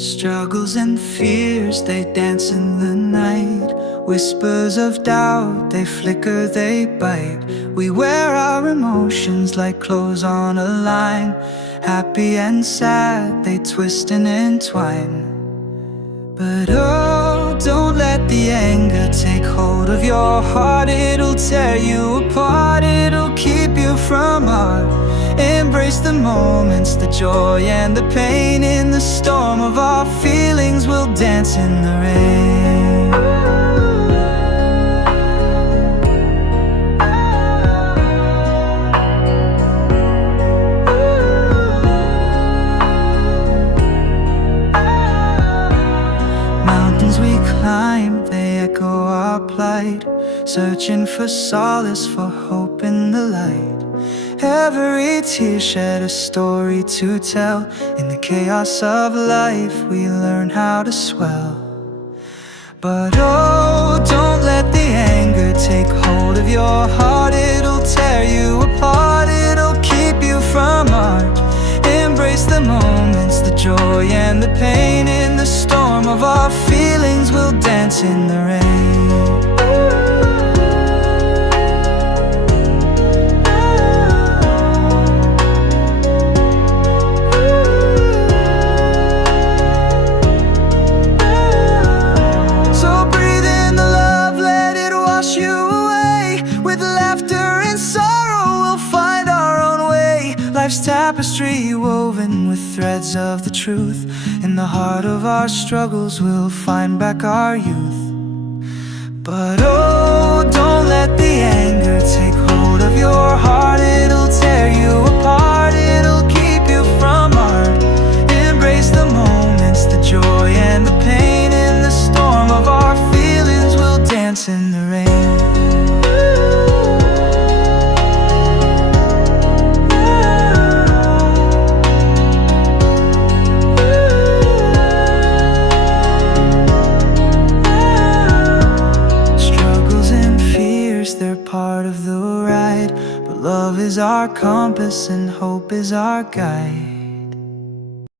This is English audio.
Struggles and fears, they dance in the night. Whispers of doubt, they flicker, they bite. We wear our emotions like clothes on a line. Happy and sad, they twist and entwine. But oh, don't let the anger take hold of your heart. It'll tear you apart, it'll keep you from art. Embrace the moments, the joy and the pain. In the storm of our feelings, we'll dance in the rain. Mountains we climb, they echo our plight, searching for solace, for hope in the light. Every tear shed a story to tell. In the chaos of life, we learn how to swell. But oh, don't let the anger take hold of your heart. It'll tear you apart, it'll keep you from art. Embrace the moments, the joy and the pain. In the storm of our feelings, we'll dance in the rain. Life's tapestry woven with threads of the truth. In the heart of our struggles, we'll find back our youth. But oh, don't let the anger take hold of your heart. It'll tear you apart, it'll keep you from art. Embrace the moments, the joy and the pain. In the storm of our feelings, we'll dance in the rain. They're part of the ride, but love is our compass and hope is our guide.